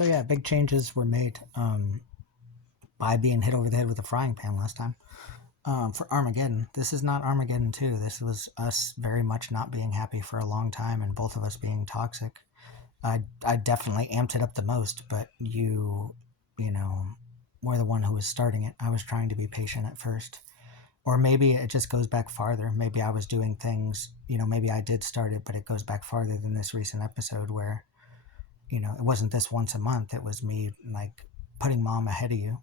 So yeah, big changes were made by being hit over the head with a frying pan last time. For Armageddon, this is not Armageddon 2. This was us very much not being happy for a long time and both of us being toxic. I definitely amped it up the most, but you know, were the one who was starting it. I was trying to be patient at first. Or maybe it just goes back farther. Maybe I was doing things, maybe I did start it, but it goes back farther than this recent episode where, it wasn't this once a month. It was me like putting mom ahead of you,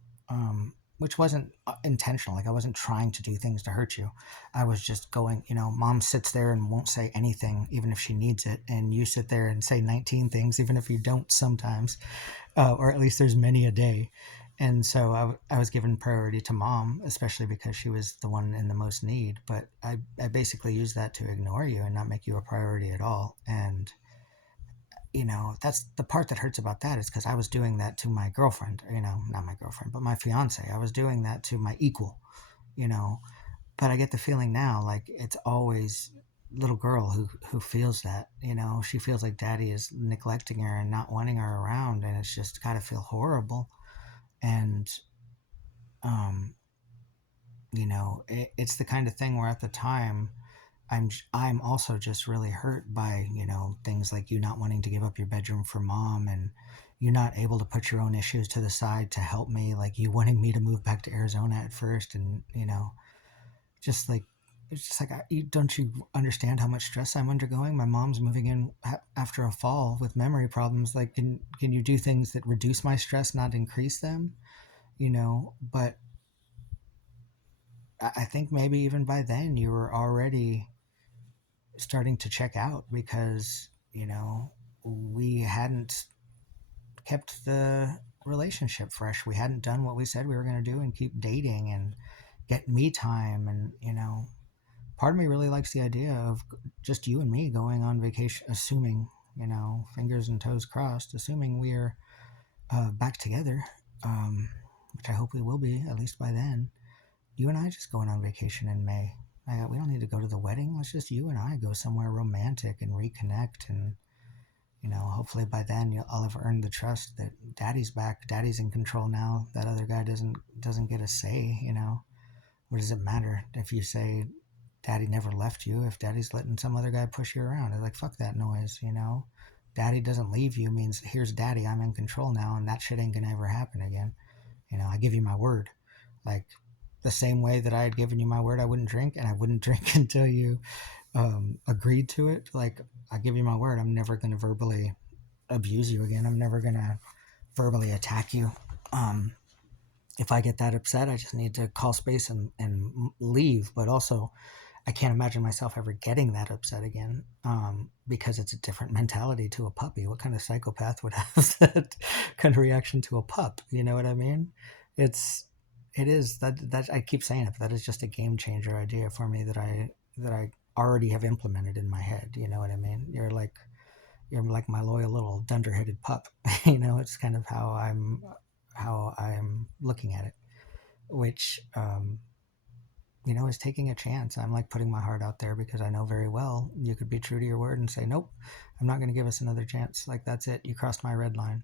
which wasn't intentional. Like I wasn't trying to do things to hurt you. I was just going, mom sits there and won't say anything, even if she needs it. And you sit there and say 19 things, even if you don't sometimes, or at least there's many a day. And so I was given priority to mom, especially because she was the one in the most need. But I basically used that to ignore you and not make you a priority at all. And that's the part that hurts about that is because I was doing that to my girlfriend, not my girlfriend, but my fiance. I was doing that to my equal, you know. But I get the feeling now, like it's always little girl who feels that, she feels like daddy is neglecting her and not wanting her around, and it's just got to feel horrible. And, um, it's the kind of thing where at the time I'm also just really hurt by things like you not wanting to give up your bedroom for mom, and you not able to put your own issues to the side to help me, like you wanting me to move back to Arizona at first, and just like it's just like don't you understand how much stress I'm undergoing? My mom's moving in after a fall with memory problems. Like can you do things that reduce my stress, not increase them? But I think maybe even by then you were already starting to check out because we hadn't kept the relationship fresh. We hadn't done what we said we were going to do and keep dating and get me time. And part of me really likes the idea of just you and me going on vacation, assuming fingers and toes crossed, assuming we are back together, which I hope we will be at least by then. You and I just going on vacation in May. We don't need to go to the wedding. Let's just you and I go somewhere romantic and reconnect. And, hopefully by then I'll have earned the trust that daddy's back. Daddy's in control now. That other guy doesn't get a say, What does it matter if you say daddy never left you if daddy's letting some other guy push you around? It's like, fuck that noise, Daddy doesn't leave you means here's daddy. I'm in control now, and that shit ain't gonna ever happen again. I give you my word. Like, the same way that I had given you my word I wouldn't drink, and I wouldn't drink until you agreed to it. Like, I give you my word, I'm never going to verbally abuse you again. I'm never going to verbally attack you. If I get that upset, I just need to call space and leave. But also, I can't imagine myself ever getting that upset again, because it's a different mentality to a puppy. What kind of psychopath would have that kind of reaction to a pup? You know what I mean? It's it is that I keep saying it, but that is just a game changer idea for me that I already have implemented in my head. You know what I mean? You're like my loyal little dunderheaded pup. It's kind of how I'm looking at it, which is taking a chance. I'm like putting my heart out there because I know very well you could be true to your word and say, nope, I'm not going to give us another chance. Like, that's it. You crossed my red line.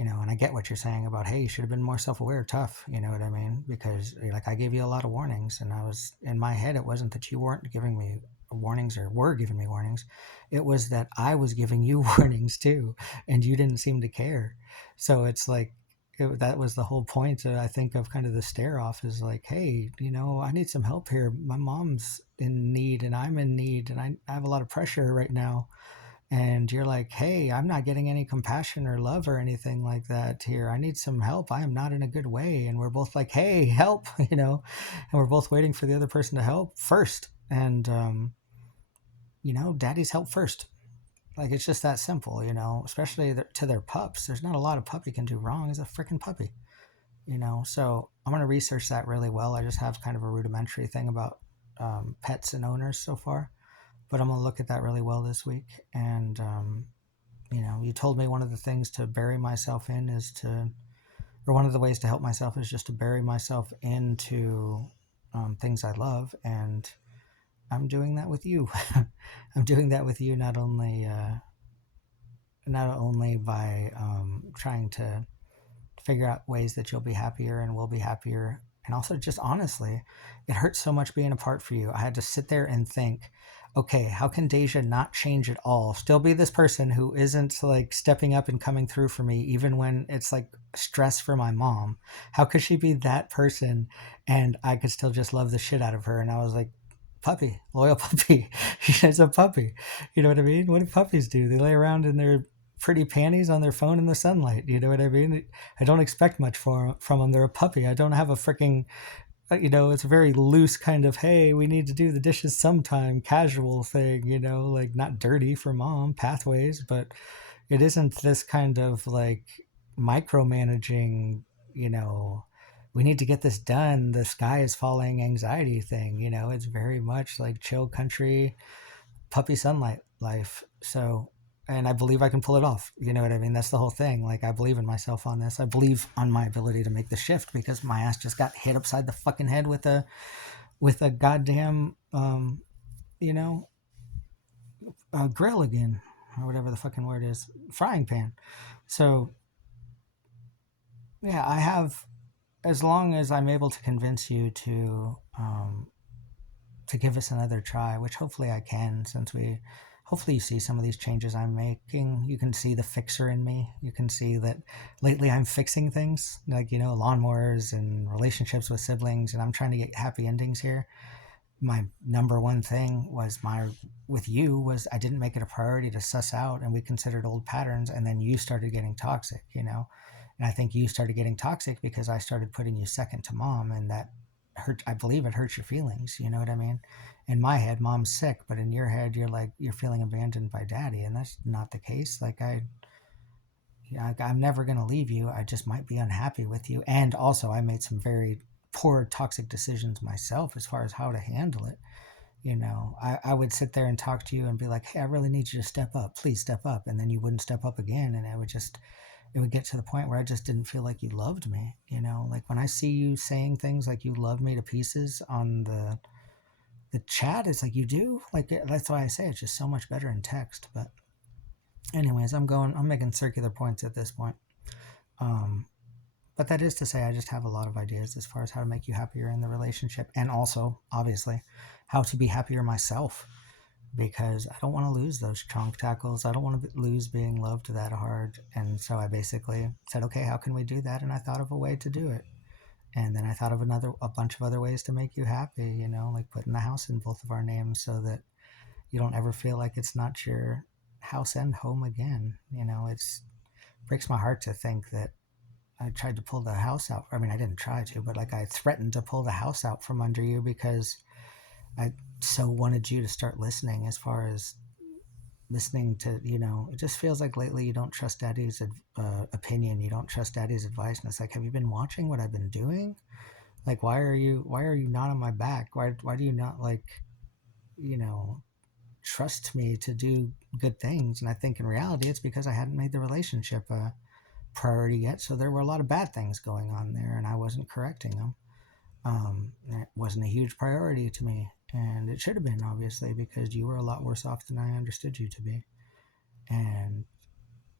And I get what you're saying about, hey, you should have been more self-aware, tough. You know what I mean? Because like I gave you a lot of warnings, and I was in my head. It wasn't that you weren't giving me warnings or were giving me warnings. It was that I was giving you warnings too, and you didn't seem to care. So it's like, that was the whole point, I think, of kind of the stare off is like, hey, I need some help here. My mom's in need and I'm in need, and I have a lot of pressure right now. And you're like, hey, I'm not getting any compassion or love or anything like that here. I need some help. I am not in a good way. And we're both like, hey, help, and we're both waiting for the other person to help first. And, daddy's help first. Like, it's just that simple, especially to their pups. There's not a lot a puppy can do wrong as a freaking puppy, So I'm going to research that really well. I just have kind of a rudimentary thing about pets and owners so far, but I'm going to look at that really well this week. And, you told me one of the things to bury myself in is or one of the ways to help myself is just to bury myself into things I love. And I'm doing that with you. I'm doing that with you, not only not only by trying to figure out ways that you'll be happier and will be happier, and also just honestly, it hurts so much being apart for you. I had to sit there and think, okay, how can Deja not change at all? Still be this person who isn't like stepping up and coming through for me, even when it's like stress for my mom. How could she be that person and I could still just love the shit out of her? And I was like, puppy, loyal puppy. She's a puppy. You know what I mean? What do puppies do? They lay around in their pretty panties on their phone in the sunlight. You know what I mean? I don't expect much from them. They're a puppy. I don't have a freaking, it's a very loose kind of, hey, we need to do the dishes sometime, casual thing, like not dirty for mom, pathways, but it isn't this kind of like micromanaging, you know, we need to get this done. The sky is falling anxiety thing, it's very much like chill country puppy sunlight life. So, and I believe I can pull it off. You know what I mean? That's the whole thing. Like, I believe in myself on this. I believe on my ability to make the shift because my ass just got hit upside the fucking head with a goddamn, you know, grill again, or whatever the fucking word is, frying pan. So, yeah, I have, as long as I'm able to convince you to give us another try, which hopefully I can, since hopefully you see some of these changes I'm making. You can see the fixer in me. You can see that lately I'm fixing things, like, lawnmowers and relationships with siblings, and I'm trying to get happy endings here. My number one thing with you was I didn't make it a priority to suss out, and we considered old patterns, and then you started getting toxic, and I think you started getting toxic because I started putting you second to mom, and that hurt. I believe it hurts your feelings. You know what I mean? In my head, mom's sick, but in your head, you're like, you're feeling abandoned by daddy, and that's not the case. Like, I'm never gonna leave you. I just might be unhappy with you, and also I made some very poor toxic decisions myself as far as how to handle it. I would sit there and talk to you and be like, hey, I really need you to step up, please step up, and then you wouldn't step up again, and it would get to the point where I just didn't feel like you loved me. Like when I see you saying things like you love me to pieces on the chat, it's like you do. Like, that's why I say it's just so much better in text. But anyways, I'm making circular points at this point. But that is to say, I just have a lot of ideas as far as how to make you happier in the relationship, and also obviously how to be happier myself, because I don't want to lose those trunk tackles. I don't want to lose being loved that hard. And so I basically said, okay, how can we do that? And I thought of a way to do it. And then I thought of a bunch of other ways to make you happy, like putting the house in both of our names so that you don't ever feel like it's not your house and home again. It breaks my heart to think that I tried to pull the house out. I mean, I didn't try to, but like I threatened to pull the house out from under you because I so wanted you to start listening, as far as listening to, it just feels like lately you don't trust daddy's opinion. You don't trust daddy's advice. And it's like, have you been watching what I've been doing? Like, why are you not on my back? Why do you not, like, you know, trust me to do good things? And I think in reality, it's because I hadn't made the relationship a priority yet. So there were a lot of bad things going on there and I wasn't correcting them. It wasn't a huge priority to me, and it should have been, obviously, because you were a lot worse off than I understood you to be. And,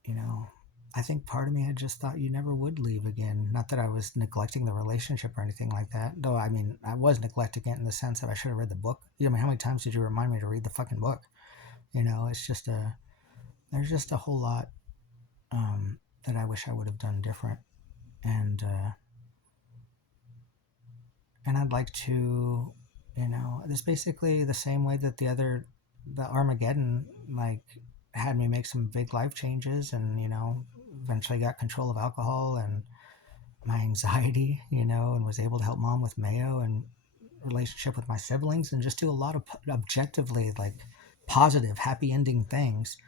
you know, I think part of me had just thought you never would leave again. Not that I was neglecting the relationship or anything like that, though. I mean, I was neglecting it in the sense that I should have read the book. I mean, how many times did you remind me to read the fucking book? It's just there's just a whole lot that I wish I would have done different. And I'd like to, it's basically the same way that the Armageddon, like, had me make some big life changes, and, eventually got control of alcohol and my anxiety, and was able to help mom with Mayo and relationship with my siblings, and just do a lot of objectively, like, positive, happy ending things.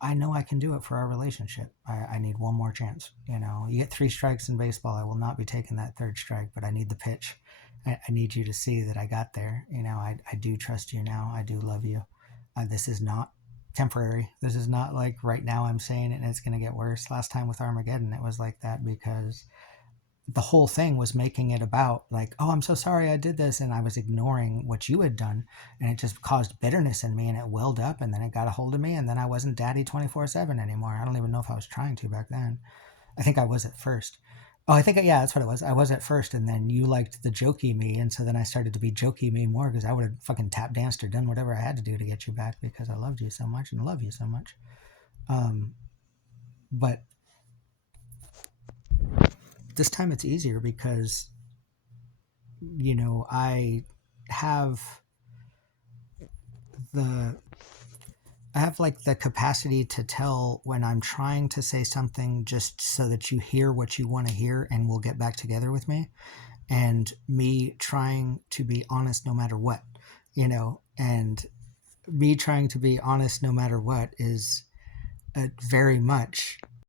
I know I can do it for our relationship. I need one more chance. You get 3 strikes in baseball. I will not be taking that 3rd strike, but I need the pitch. I need you to see that I got there. I do trust you now. I do love you. This is not temporary. This is not like right now I'm saying it and it's going to get worse. Last time with Armageddon, it was like that because the whole thing was making it about like, oh, I'm so sorry I did this, and I was ignoring what you had done, and it just caused bitterness in me, and it welled up, and then it got a hold of me, and then I wasn't daddy 24/7 anymore. I don't even know if I was trying to back then. I think I was at first. Oh, I think, yeah, that's what it was. I was at first, and then you liked the jokey me, and so then I started to be jokey me more because I would have fucking tap danced or done whatever I had to do to get you back because I loved you so much and love you so much. Um, but this time it's easier because, I have the I have like the capacity to tell when I'm trying to say something just so that you hear what you want to hear and will get back together with me, and me trying to be honest no matter what, and me trying to be honest no matter what is very much